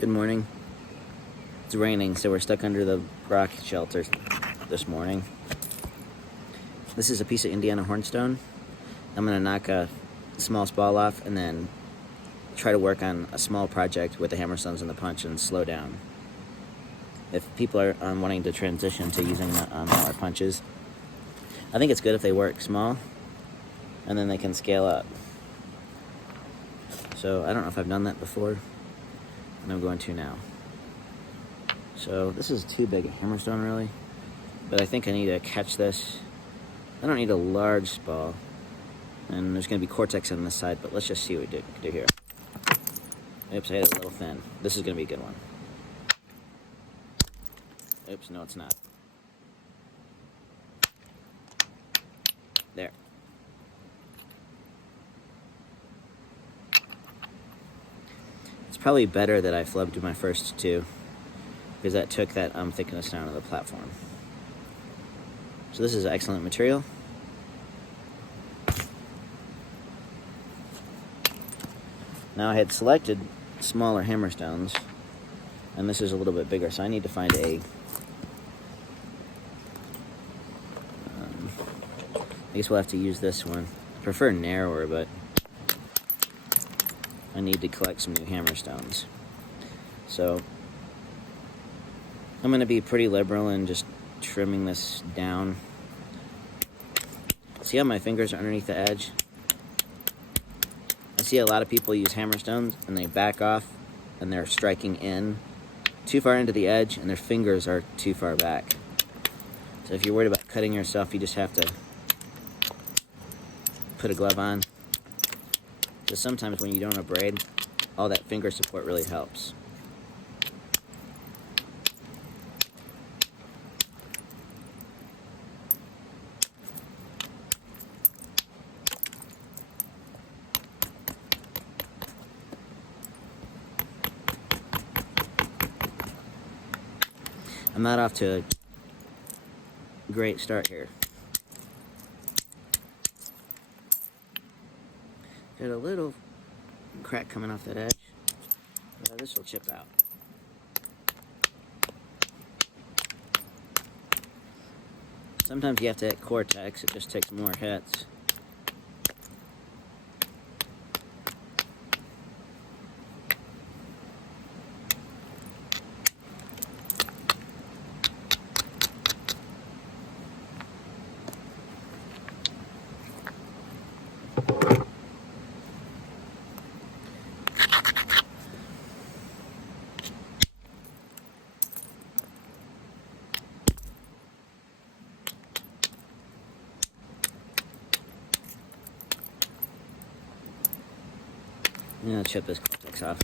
Good morning. It's raining, so we're stuck under the rock shelter this morning. This is a piece of Indiana hornstone. I'm going to knock a small spall off and then try to work on a small project with the hammerstones and the punch and slow down. If people are wanting to transition to using smaller punches, I think it's good if they work small and then they can scale up. So I don't know if I've done that before, and I'm going to now. So this is too big a hammerstone really, but I think I need to catch this. I don't need a large spall, and there's going to be cortex on this side, but let's just see what we do here. Oops, I had it a little thin. This is going to be a good one. Oops, no it's not. There. It's probably better that I flubbed my first two, because that took that thickness down to the platform. So this is excellent material. Now I had selected smaller hammerstones, and this is a little bit bigger, so I need to find a I guess we'll have to use this one. I prefer narrower, but I need to collect some new hammerstones. So I'm going to be pretty liberal in just trimming this down. See how my fingers are underneath the edge? I see a lot of people use hammerstones and they back off and they're striking in too far into the edge and their fingers are too far back. So if you're worried about cutting yourself, you just have to put a glove on. Because sometimes when you don't abrade, all that finger support really helps. I'm not off to a great start here. Got a little crack coming off that edge. This will chip out. Sometimes you have to hit cortex, it just takes more hits. I'm gonna chip this cortex off.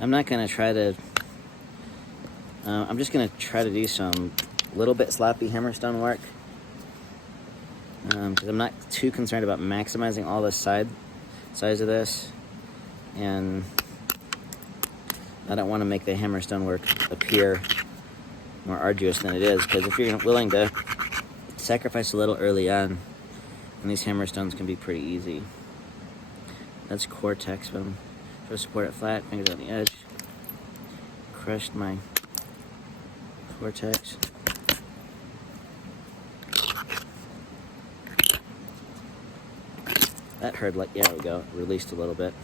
I'm not gonna try to, I'm just gonna try to do some little bit sloppy hammerstone work. Because I'm not too concerned about maximizing all the size of this, and I don't want to make the hammerstone work appear more arduous than it is, because if you're willing to sacrifice a little early on, and these hammerstones can be pretty easy. That's cortex, but I'm trying to support it flat, fingers on the edge. Crushed my cortex. That hurt, like, yeah, there we go, released a little bit.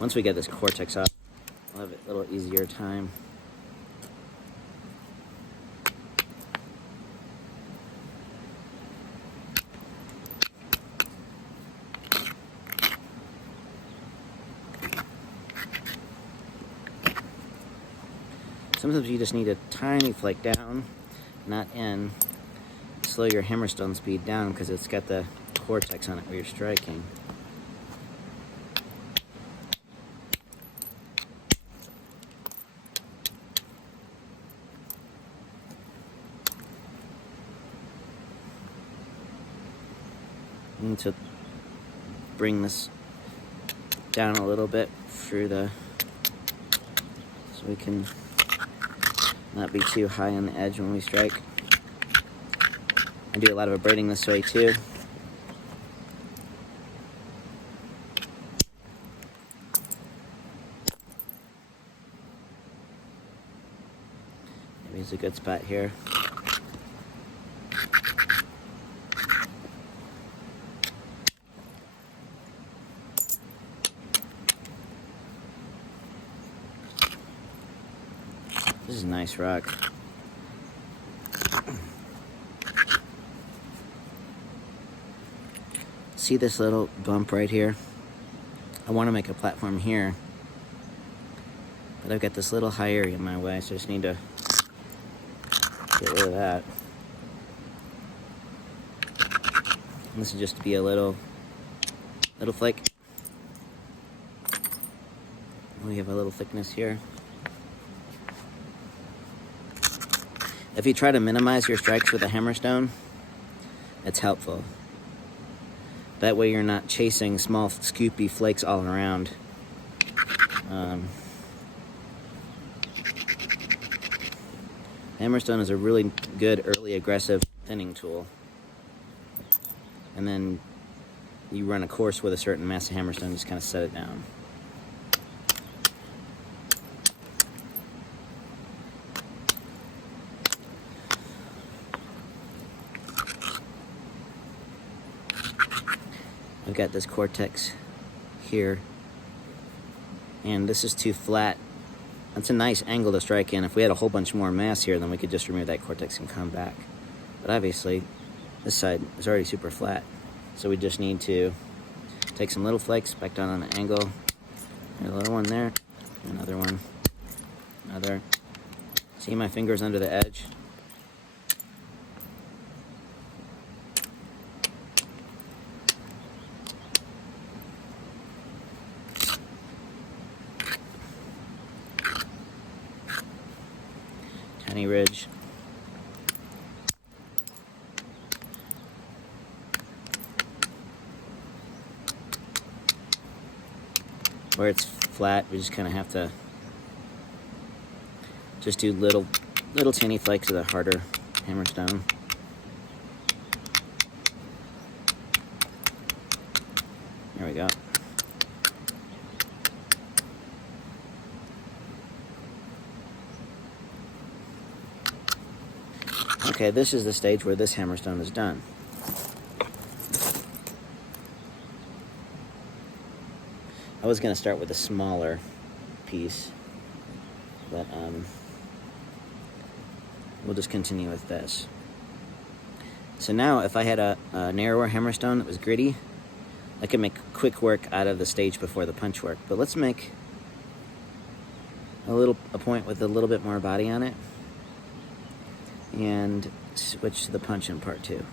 Once we get this cortex off, we'll have a little easier time. Sometimes you just need a tiny flake down, not in. Slow your hammerstone speed down because it's got the cortex on it where you're striking. to bring this down a little bit through the, so we can not be too high on the edge when we strike. I do a lot of abrading this way too. Maybe it's a good spot here. This is a nice rock. See this little bump right here? I want to make a platform here, but I've got this little high area in my way, so I just need to get rid of that. And this is just to be a little flake. We have a little thickness here. If you try to minimize your strikes with a hammerstone, it's helpful. That way you're not chasing small scoopy flakes all around. Hammerstone is a really good early aggressive thinning tool. And then you run a course with a certain mass of hammerstone, just kind of set it down. I've got this cortex here, and this is too flat. That's a nice angle to strike in. If we had a whole bunch more mass here, then we could just remove that cortex and come back. But obviously, this side is already super flat. So we just need to take some little flakes back down on the angle. There's a little one there, another one, another. See my fingers under the edge? Tiny ridge. Where it's flat, we just kind of have to just do little tiny flakes of the harder hammerstone. There we go. Okay, this is the stage where this hammerstone is done. I was going to start with a smaller piece, but we'll just continue with this. So now if I had a narrower hammerstone that was gritty, I could make quick work out of the stage before the punch work. But let's make a point with a little bit more body on it and switch to the punch in part 2.